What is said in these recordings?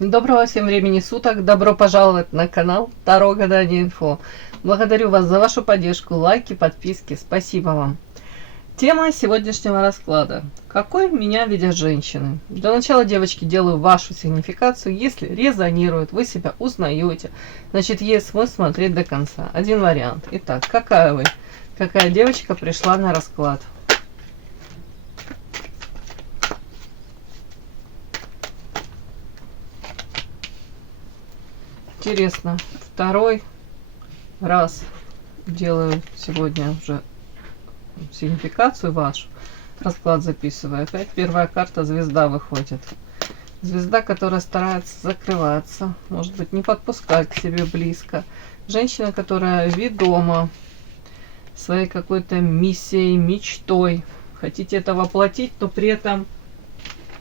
Доброго всем времени суток, добро пожаловать на канал Таро Гадание Инфо. Благодарю вас за вашу поддержку, лайки, подписки, спасибо вам. Тема сегодняшнего расклада. Какой меня видят женщины? Для начала, девочки, делаю вашу сигнификацию. Если резонирует, вы себя узнаете, значит есть смысл смотреть до конца. Один вариант. Итак, какая вы? Какая девочка пришла на расклад? Интересно, второй раз делаю сегодня уже сигнификацию вашу, расклад записываю. Опять первая карта звезда выходит. Звезда, которая старается закрываться, может быть, не подпускать к себе близко. Женщина, которая ведома своей какой-то миссией, мечтой. Хотите это воплотить, но при этом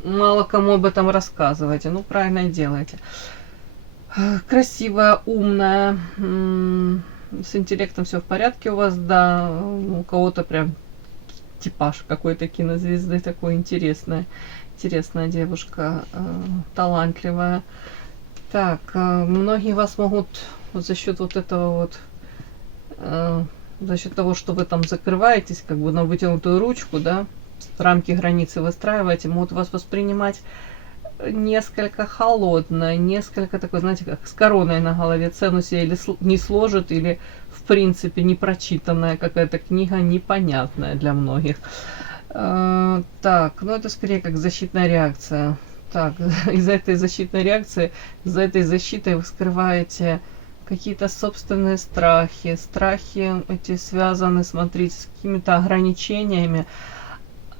мало кому об этом рассказываете. Ну, правильно и делаете. Красивая, умная, с интеллектом все в порядке у вас, да, у кого-то прям типаж какой-то кинозвезды, такой интересная девушка, талантливая. Так, многие вас могут за счет вот этого вот, за счет того, что вы там закрываетесь, как бы на вытянутую ручку, да, рамки границы выстраиваете, могут вас воспринимать несколько холодно, несколько такой, знаете, как с короной на голове, цену себе или не сложит, или в принципе непрочитанная какая-то книга, непонятная для многих. Так, ну это скорее как защитная реакция. Так, из-за этой защитной реакции, за этой защитой вы скрываете какие-то собственные страхи. Страхи эти связаны, смотрите, с какими-то ограничениями.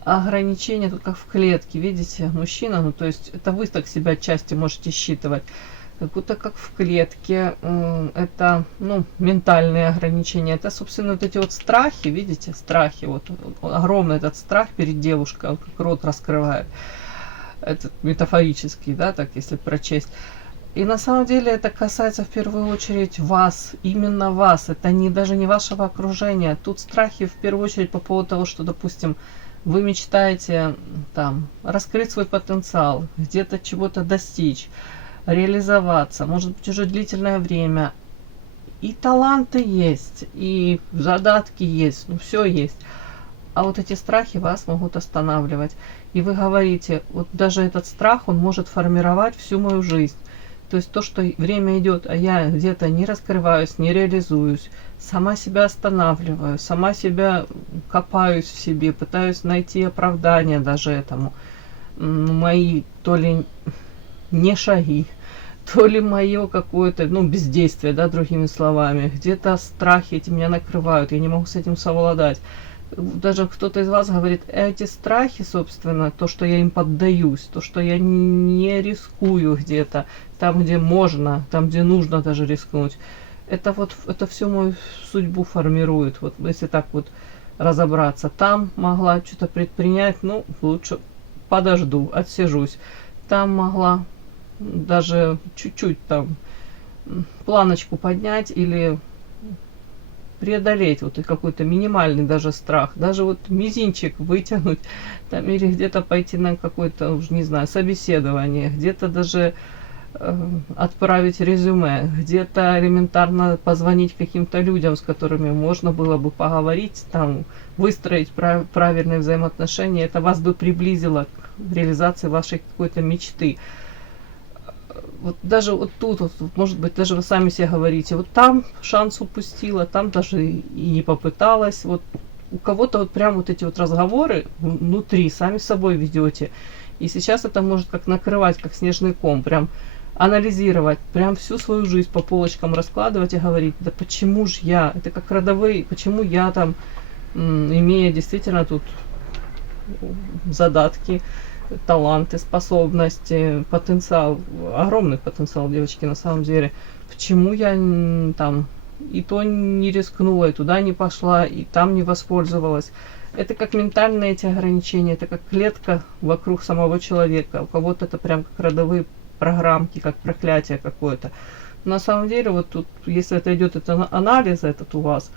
Ограничения тут как в клетке, видите, мужчина, ну то есть это вы так себя отчасти можете считывать, как будто как в клетке, это, ну, ментальные ограничения, это, собственно, вот эти вот страхи, видите, страхи, вот огромный этот страх перед девушкой, он как рот раскрывает, этот метафорический, да, так если прочесть. И на самом деле это касается в первую очередь вас, именно вас, это не, даже не вашего окружения, тут страхи в первую очередь по поводу того, что, допустим, вы мечтаете там раскрыть свой потенциал, где-то чего-то достичь, реализоваться, может быть, уже длительное время. И таланты есть, и задатки есть, ну все есть. А вот эти страхи вас могут останавливать. И вы говорите, вот даже этот страх, он может формировать всю мою жизнь. То есть то, что время идет, а я где-то не раскрываюсь, не реализуюсь, сама себя останавливаю, сама себя копаюсь в себе, пытаюсь найти оправдание даже этому. Мои то ли не шаги, то ли мое какое-то, ну, бездействие, да, другими словами. Где-то страхи эти меня накрывают, я не могу с этим совладать. Даже кто-то из вас говорит, эти страхи, собственно, то, что я им поддаюсь, то, что я не рискую где-то, там, где можно, там, где нужно даже рискнуть, это вот, это всю мою судьбу формирует, вот, если так вот разобраться. Там могла что-то предпринять, ну, лучше подожду, отсижусь. Там могла даже чуть-чуть там планочку поднять или преодолеть вот какой-то минимальный даже страх, даже вот мизинчик вытянуть, там, или где-то пойти на какое-то, уж не знаю, собеседование, где-то даже отправить резюме, где-то элементарно позвонить каким-то людям, с которыми можно было бы поговорить, там, выстроить правильные взаимоотношения, это вас бы приблизило к реализации вашей какой-то мечты. Вот даже вот тут, вот, может быть, даже вы сами себе говорите, вот там шанс упустила, там даже и не попыталась. Вот у кого-то вот прям вот эти вот разговоры внутри, сами с собой ведете. И сейчас это может как накрывать, как снежный ком, прям анализировать, прям всю свою жизнь по полочкам раскладывать и говорить, да почему же я, это как родовые, почему я там, имея действительно тут задатки, таланты, способности, потенциал, огромный потенциал девочки на самом деле. Почему я там и то не рискнула, и туда не пошла, и там не воспользовалась. Это как ментальные эти ограничения, это как клетка вокруг самого человека. У кого-то это прям как родовые программки, как проклятие какое-то. На самом деле, вот тут, если это идет, это анализ этот у вас,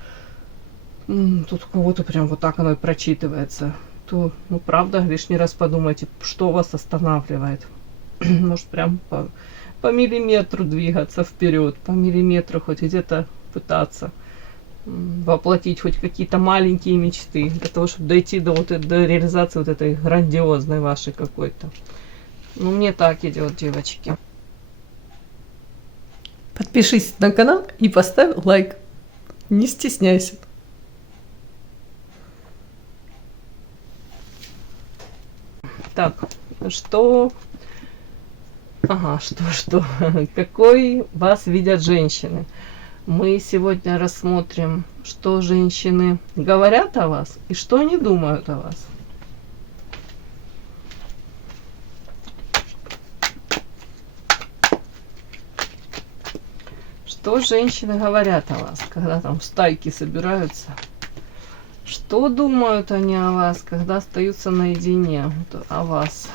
тут у кого-то прям вот так оно и прочитывается. То, ну, правда, лишний раз подумайте, что вас останавливает. Может, прям по миллиметру двигаться вперед, по миллиметру хоть где-то пытаться воплотить хоть какие-то маленькие мечты, для того, чтобы дойти до, до реализации вот этой грандиозной вашей какой-то. Ну, мне так идет, девочки. Подпишись на канал и поставь лайк. Не стесняйся. Так, что... Ага, что? Какой вас видят женщины? Мы сегодня рассмотрим, что женщины говорят о вас и что они думают о вас. Что женщины говорят о вас, когда там стайки собираются? Что думают они о вас, когда остаются наедине, вот, о вас?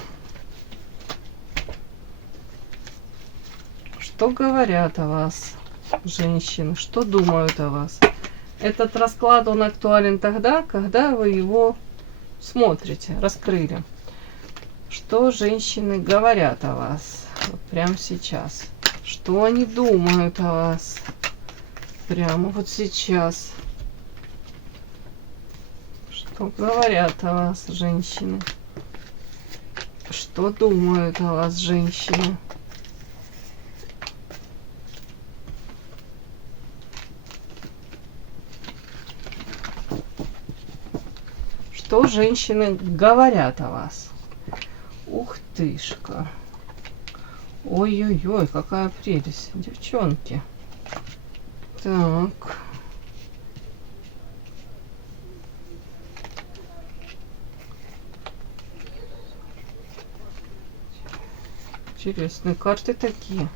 Что говорят о вас женщины? Что думают о вас? Этот расклад, он актуален тогда, когда вы его смотрите, раскрыли. Что женщины говорят о вас вот прямо сейчас? Что они думают о вас прямо вот сейчас? Что говорят о вас женщины? Что думают о вас женщины? Что женщины говорят о вас? Ух тышка. Ой-ой-ой, какая прелесть, девчонки. Так. Интересные карты такие.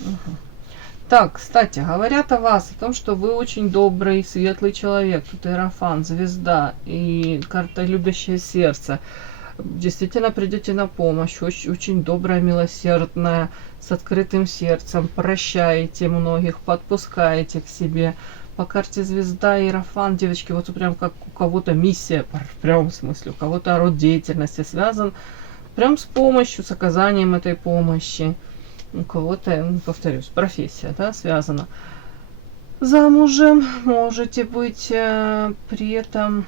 Угу. Так, кстати, говорят о вас, о том, что вы очень добрый, светлый человек. Тут Иерофант, звезда и карта любящее сердце. Действительно придете на помощь, очень добрая, милосердная, с открытым сердцем, прощаете многих, подпускаете к себе. По карте звезда и Иерофант, девочки, вот прям как у кого-то миссия, в прямом смысле, у кого-то род деятельности связан прям с помощью, с оказанием этой помощи. У кого-то, повторюсь, профессия, да, связана. Замужем можете быть при этом...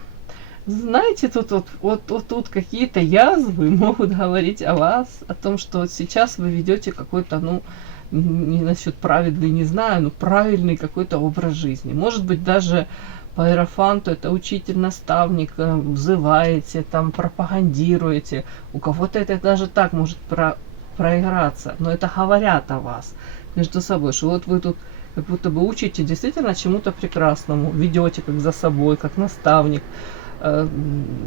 Знаете, вот тут какие-то язвы могут говорить о вас, о том, что вот сейчас вы ведете какой-то, ну, не насчет праведный, не знаю, но правильный какой-то образ жизни. Может быть, даже по Иерофанту это учитель, наставник, взываете, там, пропагандируете. У кого-то это даже так может проиграться, но это говорят о вас между собой, что вот вы тут как будто бы учите действительно чему-то прекрасному, ведете как за собой, как наставник.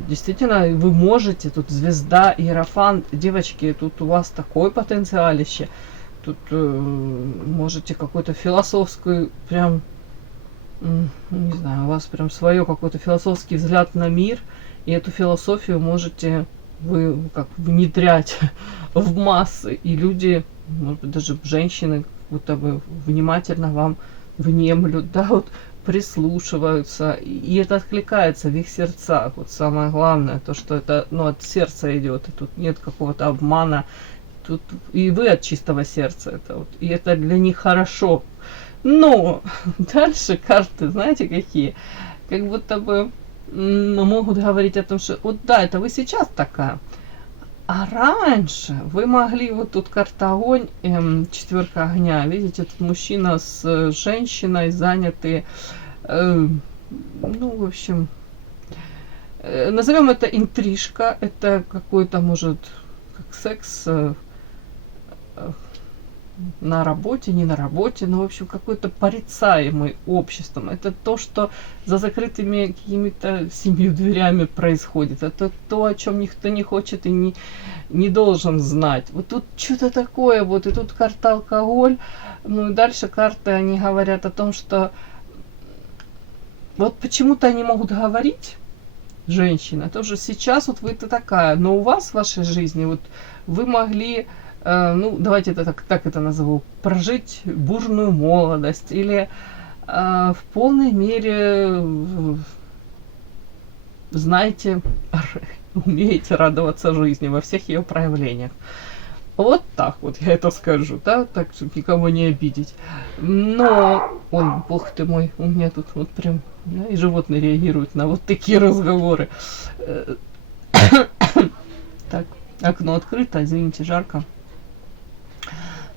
Действительно, вы можете, тут звезда, Иерофант, девочки, тут у вас такое потенциалище, тут можете какой-то философскую, прям, не знаю, у вас прям свое какой-то философский взгляд на мир, и эту философию можете вы как внедрять в массы, и люди, может быть, даже женщины, будто бы внимательно вам внемлют, да, вот, прислушиваются, и это откликается в их сердцах. Вот самое главное, то, что это, ну, от сердца идет, и тут нет какого-то обмана, тут и вы от чистого сердца, это вот, и это для них хорошо. Но дальше карты, знаете, какие? Как будто бы могут говорить о том, что вот да, это вы сейчас такая, а раньше вы могли, вот тут карта огонь, четверка огня, видите, тут мужчина с женщиной заняты, ну, в общем, назовем это интрижка, это какой-то, может, как секс на работе, не на работе, но, в общем, какой-то порицаемый обществом. Это то, что за закрытыми какими-то 7 дверями происходит. Это то, о чем никто не хочет и не должен знать. Вот тут что-то такое, вот, и тут карта алкоголь. Ну и дальше карты, они говорят о том, что вот почему-то они могут говорить, женщина, тоже сейчас вот вы-то такая, но у вас в вашей жизни вот вы могли... ну, давайте это так это назову, прожить бурную молодость или в полной мере, знаете, умеете радоваться жизни во всех ее проявлениях. Вот так вот я это скажу, да, так, чтобы никого не обидеть. Но, ой, бог ты мой, у меня тут вот прям, да, и животные реагируют на вот такие разговоры. Так, окно открыто, извините, жарко.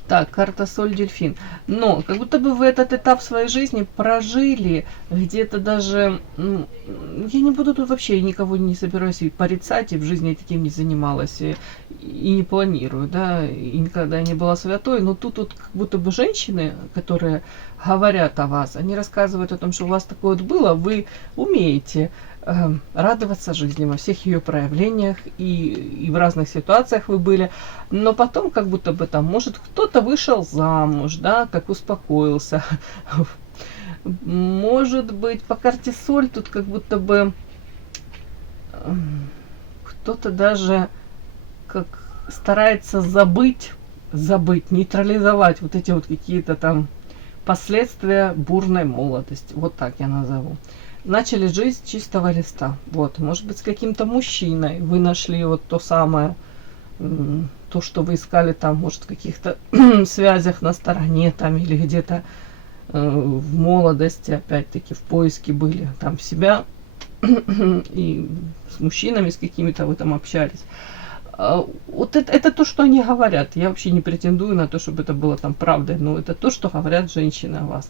Так, карта Соль Дельфин. Но как будто бы вы этот этап своей жизни прожили, где-то даже... Я не буду тут вообще, никого не собираюсь и порицать, и в жизни я таким не занималась, и не планирую, да, и никогда не была святой, но тут вот как будто бы женщины, которые говорят о вас, они рассказывают о том, что у вас такое вот было, вы умеете радоваться жизни во всех ее проявлениях, и в разных ситуациях вы были, но потом как будто бы там, может, кто-то вышел замуж, да, как успокоился. Может быть, по карте Соль тут как будто бы кто-то даже как старается забыть, нейтрализовать вот эти вот какие-то там последствия бурной молодости. Вот так я назову. Начали жизнь с чистого листа. Вот, может быть, с каким-то мужчиной вы нашли вот то самое, то, что вы искали там, может, в каких-то связях на стороне там или где-то в молодости, опять-таки, в поиске были там себя и с мужчинами, с какими-то вы там общались. Вот это то, что они говорят. Я вообще не претендую на то, чтобы это было там правдой, но это то, что говорят женщины о вас.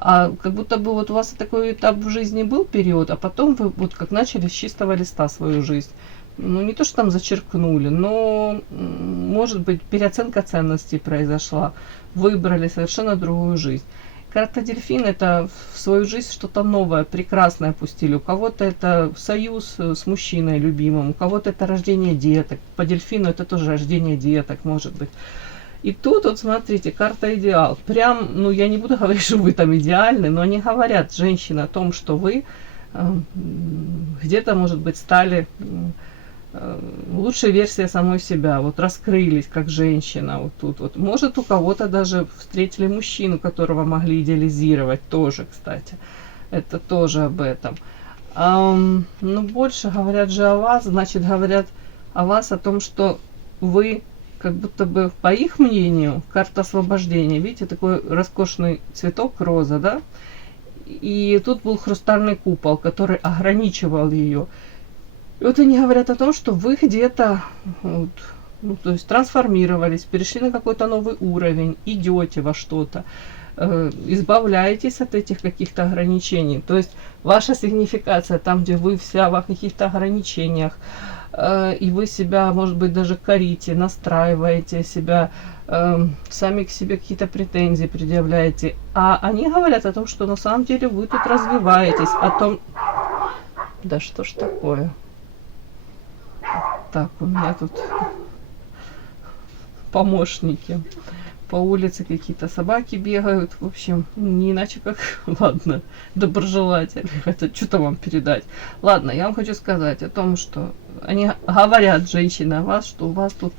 А как будто бы вот у вас такой этап в жизни был период, а потом вы вот как начали с чистого листа свою жизнь. Ну, не то, что там зачеркнули, но, может быть, переоценка ценностей произошла. Выбрали совершенно другую жизнь. Карта Дельфин — это в свою жизнь что-то новое, прекрасное пустили. У кого-то это союз с мужчиной любимым, у кого-то это рождение деток. По Дельфину это тоже рождение деток, может быть. И тут, вот смотрите, карта идеал. Прям, ну, я не буду говорить, что вы там идеальны, но они говорят, женщины, о том, что вы где-то, может быть, стали лучшей версией самой себя, вот раскрылись как женщина, вот тут вот. Может, у кого-то даже встретили мужчину, которого могли идеализировать, тоже, кстати. Это тоже об этом. Но больше говорят же о вас, значит, говорят о вас, о том, что вы, как будто бы, по их мнению, карта освобождения, видите, такой роскошный цветок, роза, да? И тут был хрустальный купол, который ограничивал ее. И вот они говорят о том, что вы где-то, вот, ну, то есть трансформировались, перешли на какой-то новый уровень, идете во что-то, избавляетесь от этих каких-то ограничений. То есть ваша сигнификация, там, где вы вся во каких-то ограничениях, и вы себя, может быть, даже корите, настраиваете себя, сами к себе какие-то претензии предъявляете. А они говорят о том, что на самом деле вы тут развиваетесь, о том... Да что ж такое? Так, у меня тут помощники. По улице какие-то собаки бегают. В общем, не иначе как, ладно, доброжелатели. Хотят что-то вам передать. Ладно, я вам хочу сказать о том, что они говорят, женщины, о вас, что у вас тут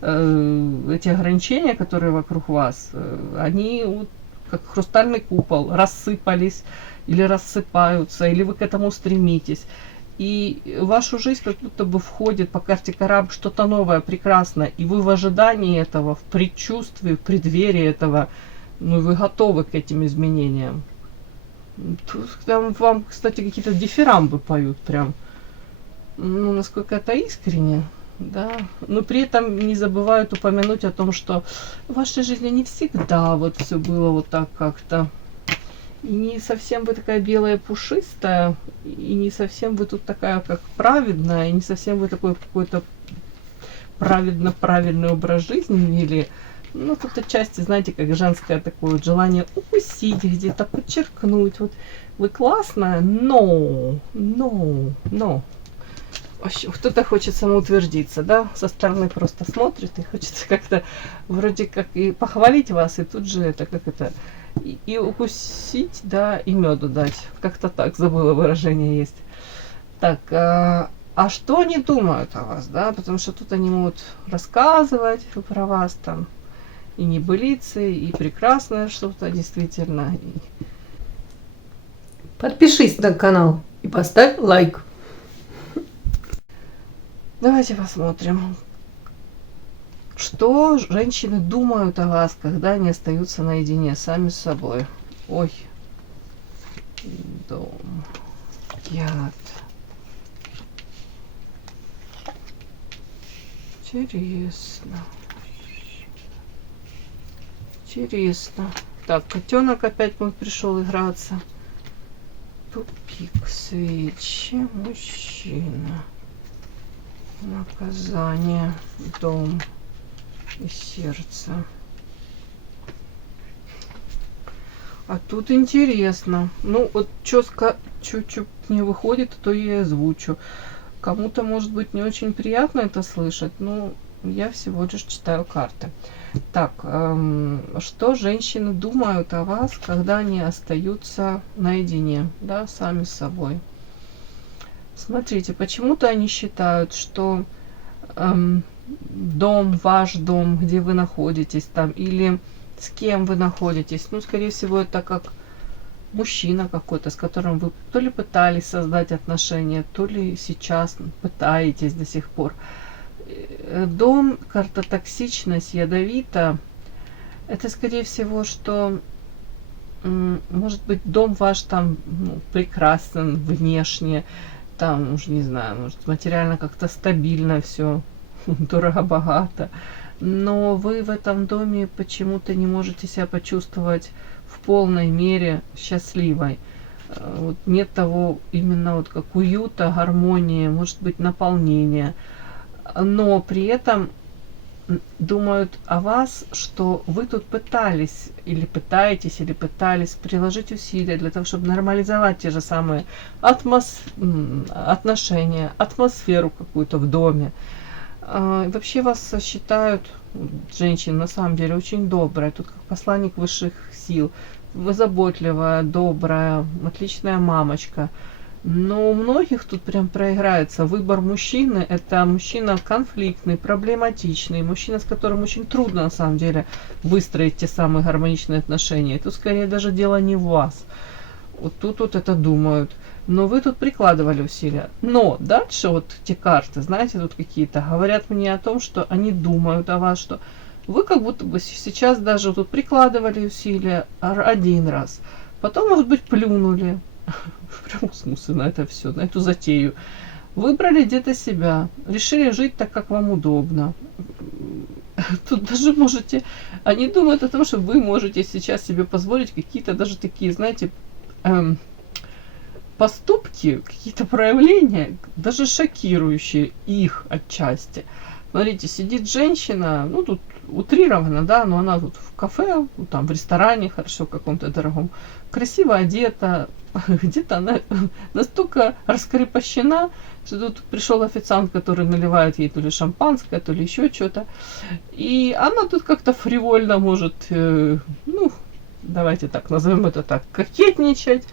эти ограничения, которые вокруг вас, они вот, как хрустальный купол, рассыпались или рассыпаются, или вы к этому стремитесь. И в вашу жизнь как будто бы входит по карте корабль что-то новое, прекрасное. И вы в ожидании этого, в предчувствии, в преддверии этого, ну и вы готовы к этим изменениям. Тут там вам, кстати, какие-то дифирамбы поют прям. Ну, насколько это искренне, да. Но при этом не забывают упомянуть о том, что в вашей жизни не всегда вот все было вот так как-то. И не совсем вы такая белая пушистая, и не совсем вы тут такая, как праведная, и не совсем вы такой какой-то праведный образ жизни вели. Ну, тут отчасти, знаете, как женское такое вот желание укусить, где-то подчеркнуть. Вот вы классная, но. В общем, кто-то хочет самоутвердиться, да, со стороны просто смотрит и хочется как-то вроде как и похвалить вас, и тут же это как это... И укусить, да, и меду дать. Как-то так, забыла, выражение есть. Так, а что они думают о вас, да? Потому что тут они могут рассказывать про вас там и небылицы, и прекрасное что-то действительно. Подпишись на канал и поставь лайк. Давайте посмотрим, Что женщины думают о вас, когда они остаются наедине сами с собой? Ой, дом, яд. Интересно. Интересно. Так, котенок опять пришел играться. Тупик, свечи, мужчина. Наказание, дом и сердце. А тут интересно. Ну, вот что чуть-чуть не выходит, то я и озвучу. Кому-то, может быть, не очень приятно это слышать, но я всего лишь читаю карты. Так, что женщины думают о вас, когда они остаются наедине, да, сами с собой? Смотрите, почему-то они считают, что дом, ваш дом, где вы находитесь там, или с кем вы находитесь, ну, скорее всего, это как мужчина какой-то, с которым вы то ли пытались создать отношения, то ли сейчас пытаетесь до сих пор. Дом, карта токсичность, ядовито. Это, скорее всего, что, может быть, дом ваш там прекрасен внешне, там, уже не знаю, может, материально как-то стабильно все, дорого-богато. Но вы в этом доме почему-то не можете себя почувствовать в полной мере счастливой. Вот нет того именно вот как уюта, гармонии, может быть, наполнения. Но при этом думают о вас, что вы тут пытались, или пытаетесь, или пытались приложить усилия для того, чтобы нормализовать те же самые отношения, атмосферу какую-то в доме. Вообще вас считают, женщин, на самом деле очень добрая, тут как посланник высших сил. Вы заботливая, добрая, отличная мамочка. Но у многих тут прям проиграется выбор мужчины. Это мужчина конфликтный, проблематичный, мужчина, с которым очень трудно на самом деле выстроить те самые гармоничные отношения. И тут скорее даже дело не в вас. Вот тут вот это думают. Но вы тут прикладывали усилия. Но дальше вот эти карты, знаете, тут какие-то говорят мне о том, что они думают о вас, что вы как будто бы сейчас даже тут прикладывали усилия один раз. Потом, может быть, плюнули. В прямом смысле на это все, на эту затею. Выбрали где-то себя. Решили жить так, как вам удобно. Тут даже можете... Они думают о том, что вы можете сейчас себе позволить какие-то даже такие, знаете, поступки, какие-то проявления, даже шокирующие их отчасти. Смотрите, сидит женщина, ну тут утрированно, да, но она тут в кафе, там в ресторане, хорошо, в каком-то дорогом, красиво одета, где-то она настолько раскрепощена, что тут пришел официант, который наливает ей то ли шампанское, то ли еще что-то, и она тут как-то фривольно может, ну, давайте так, назовем это так, кокетничать,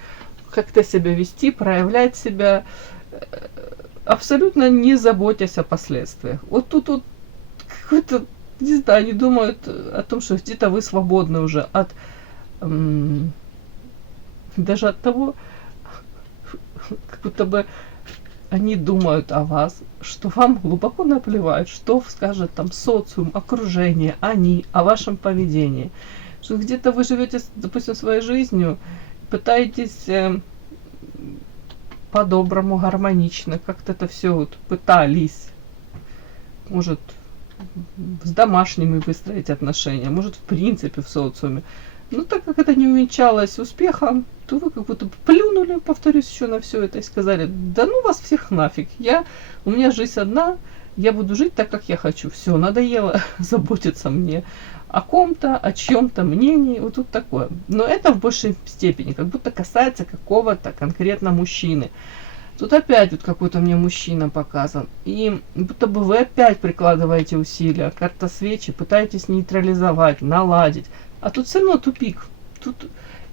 как-то себя вести, проявлять себя, абсолютно не заботясь о последствиях. Вот тут вот какой-то, не знаю, они думают о том, что где-то вы свободны уже от даже от того, как будто бы они думают о вас, что вам глубоко наплевать, что скажет там социум, окружение, они о вашем поведении. Что где-то вы живете, допустим, своей жизнью, пытаетесь по-доброму, гармонично, как-то это все вот пытались, может, с домашними выстроить отношения, может, в принципе, в социуме. Но так как это не увенчалось успехом, то вы как будто плюнули, повторюсь, еще на все это и сказали: да ну вас всех нафиг, у меня жизнь одна, я буду жить так, как я хочу. Все, надоело заботиться мне о ком-то, о чьем-то мнении, вот тут такое. Но это в большей степени, как будто касается какого-то конкретно мужчины. Тут опять вот какой-то мне мужчина показан. И будто бы вы опять прикладываете усилия, карта свечи, пытаетесь нейтрализовать, наладить. А тут все равно тупик. Тут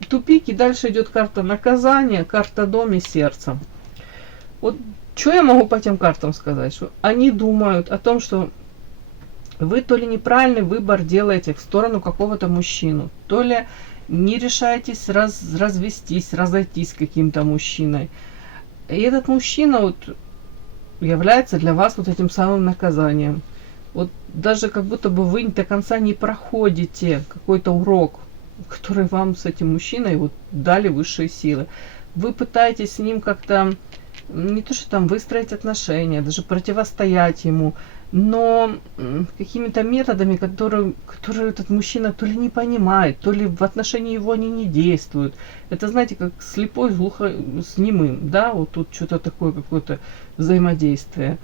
тупик, и дальше идет карта наказания, карта дом и сердце. Вот что я могу по тем картам сказать? Что они думают о том, что вы то ли неправильный выбор делаете в сторону какого-то мужчину, то ли не решаетесь развестись, разойтись с каким-то мужчиной. И этот мужчина вот является для вас вот этим самым наказанием. Вот даже как будто бы вы до конца не проходите какой-то урок, который вам с этим мужчиной вот дали высшие силы. Вы пытаетесь с ним как-то не то что там выстроить отношения, даже противостоять ему, но какими-то методами, которые этот мужчина то ли не понимает, то ли в отношении его они не действуют. Это, знаете, как слепой с глухонемым, да, вот тут что-то такое, какое-то взаимодействие.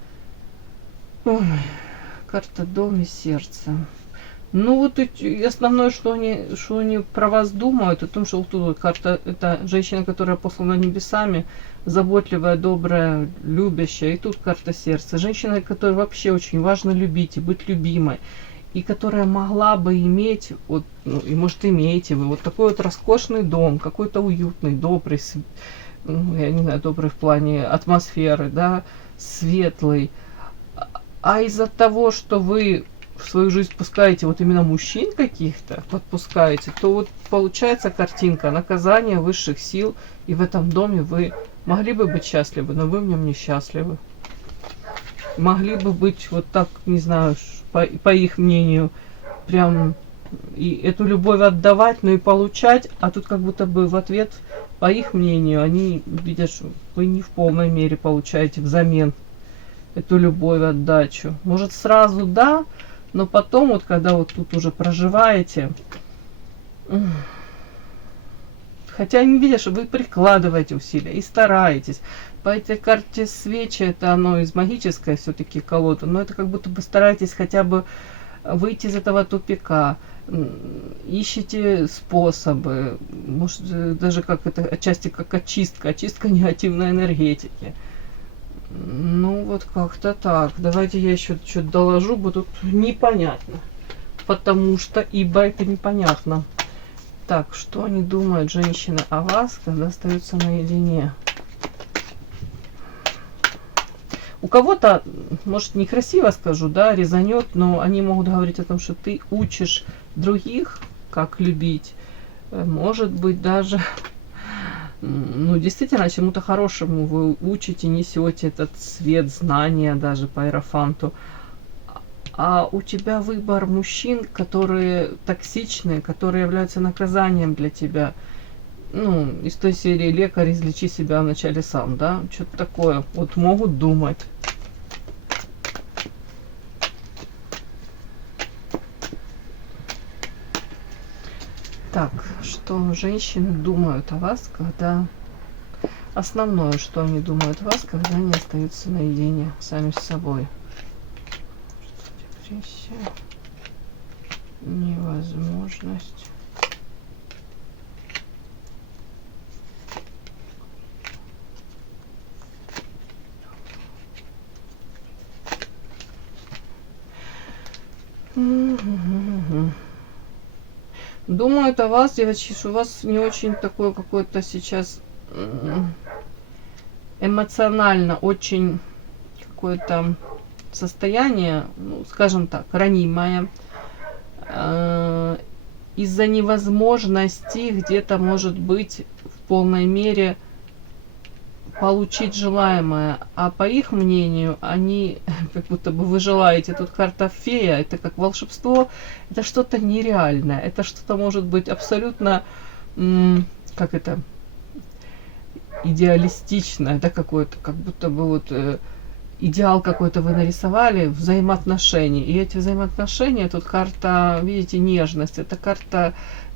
Ой, карта дом и сердце. Ну вот и основное, что они про вас думают, о том, что вот тут вот карта, это женщина, которая послана небесами, заботливая, добрая, любящая. И тут карта сердца. Женщина, которой вообще очень важно любить и быть любимой. И которая могла бы иметь, вот, ну, и может имеете вы, вот такой вот роскошный дом, какой-то уютный, добрый, ну, я не знаю, добрый в плане атмосферы, да, светлый. А из-за того, что вы в свою жизнь пускаете вот именно мужчин каких-то, подпускаете, то вот получается картинка наказания высших сил, и в этом доме вы могли бы быть счастливы, но вы в нем несчастливы. Могли бы быть вот так, не знаю, по их мнению, прям и эту любовь отдавать, но и получать, а тут как будто бы в ответ, по их мнению, они видят, что вы не в полной мере получаете взамен эту любовь, отдачу. Может, сразу да, но потом, вот когда вот тут уже проживаете, хотя они видят, что вы прикладываете усилия и стараетесь. По этой карте свечи, это оно из магической все-таки колоды, но это как будто бы стараетесь хотя бы выйти из этого тупика. Ищете способы, может, даже как это, отчасти как очистка негативной энергетики. Ну, вот как-то так. Давайте я еще что-то доложу, бо тут непонятно. Потому что, ибо это непонятно. Так, что они думают, женщины, о вас, когда остаются наедине? У кого-то, может, некрасиво скажу, да, резанет, но они могут говорить о том, что ты учишь других, как любить. Может быть, даже... Ну, действительно, чему-то хорошему вы учите, несете этот свет, знания даже по иерофанту. А у тебя выбор мужчин, которые токсичные, которые являются наказанием для тебя. Ну, из той серии «Лекарь, излечи себя вначале сам», да? Что-то такое. Вот могут думать. Так, что женщины думают о вас, когда... Основное, что они думают о вас, когда они остаются наедине сами с собой. Депрессия. Невозможность. Думают о вас, девочки, что у вас не очень такое какое-то сейчас эмоционально очень какое-то состояние, ну, скажем так, ранимое, из-за невозможности где-то, может быть, в полной мере получить желаемое. А по их мнению, они, как будто бы вы желаете, тут карта фея, это как волшебство, это что-то нереальное, это что-то может быть абсолютно, как это, идеалистичное, да, какое-то, как будто бы вот идеал какой-то вы нарисовали, взаимоотношений. И эти взаимоотношения, тут карта, видите, нежность, это карта,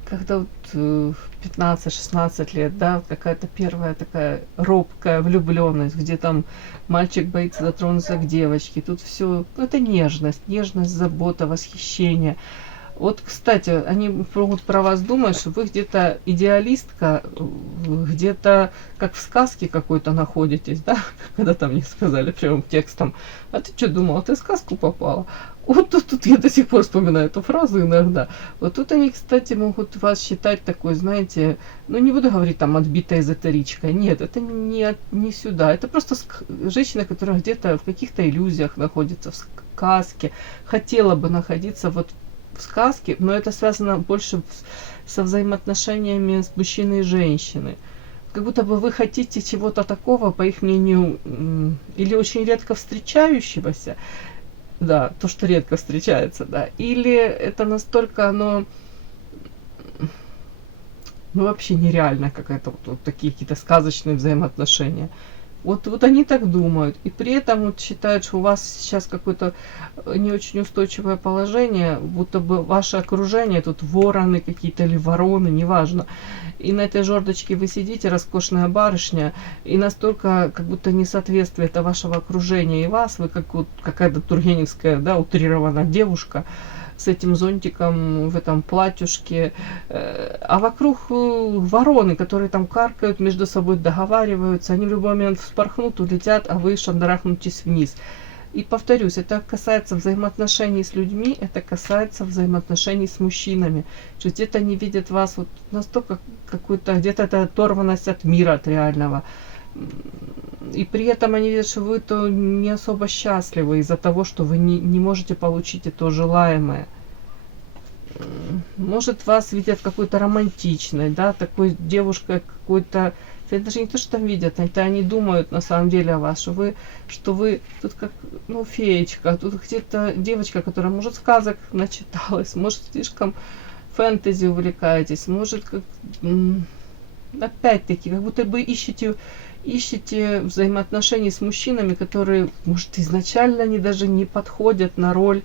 когда вот 15-16 лет, да, какая-то первая такая робкая влюбленность, где там мальчик боится дотронуться к девочке. Тут все, ну, это нежность, забота, восхищение. Вот, кстати, они могут про вас думать, что вы где-то идеалистка, где-то как в сказке какой-то находитесь, да, когда там мне сказали прямым текстом, а ты что думала, ты в сказку попала? Вот тут я до сих пор вспоминаю эту фразу иногда. Вот тут они, кстати, могут вас считать такой, знаете, ну не буду говорить там отбитой эзотеричкой, нет, это не сюда, это просто женщина, которая где-то в каких-то иллюзиях находится, в сказке, хотела бы находиться вот в сказке, но это связано больше со взаимоотношениями с мужчиной и женщиной. Как будто бы вы хотите чего-то такого, по их мнению, или очень редко встречающегося, Да, то, что редко встречается, да. Или это настолько оно, ну, вообще нереально какая-то вот такие какие-то сказочные взаимоотношения. Вот они так думают. И при этом вот считают, что у вас сейчас какое-то не очень устойчивое положение, будто бы ваше окружение, тут вороны какие-то или вороны, неважно. И на этой жердочке вы сидите, роскошная барышня, и настолько как будто несоответствие это вашего окружения и вас, вы как вот какая-то тургеневская, да, утрированная девушка, с этим зонтиком в этом платьюшке, а вокруг вороны, которые там каркают, между собой договариваются, они в любой момент вспорхнут, улетят, а вы шандарахнетесь вниз. И повторюсь, это касается взаимоотношений с людьми, это касается взаимоотношений с мужчинами. Что где-то они видят вас вот настолько какую-то, где-то это оторванность от мира, от реального. И при этом они видят, что вы то не особо счастливы из-за того, что вы не можете получить это желаемое. Может, вас видят какой-то романтичной, да, такой девушкой какой-то. Это даже не то, что там видят, это они думают на самом деле о вас, что вы тут как, ну, феечка, тут где-то девочка, которая, может, сказок начиталась, может, слишком фэнтези увлекаетесь, может, как, опять-таки, как будто бы ищете взаимоотношения с мужчинами, которые, может, изначально они даже не подходят на роль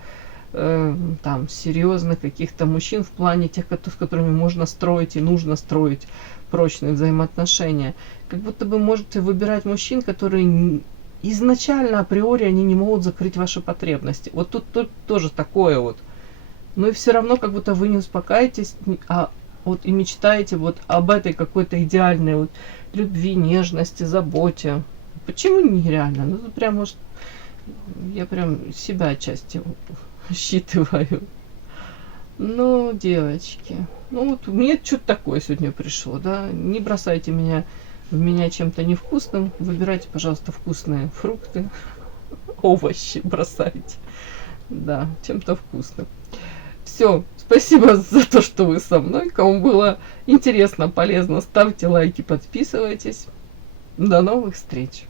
там серьезных каких-то мужчин в плане тех, с которыми можно строить и нужно строить прочные взаимоотношения. Как будто бы можете выбирать мужчин, которые изначально априори они не могут закрыть ваши потребности. Вот тут тоже такое вот. Но и все равно как будто вы не успокаиваетесь, а вот и мечтаете вот об этой какой-то идеальной вот любви, нежности, заботе. Почему нереально? Ну, прям, может, я прям себя отчасти считываю. Ну, девочки, ну вот мне что-то такое сегодня пришло, да. Не бросайте в меня чем-то невкусным. Выбирайте, пожалуйста, вкусные фрукты, овощи бросайте. Да, чем-то вкусным. Все, спасибо за то, что вы со мной. Кому было интересно, полезно, ставьте лайки, подписывайтесь. До новых встреч!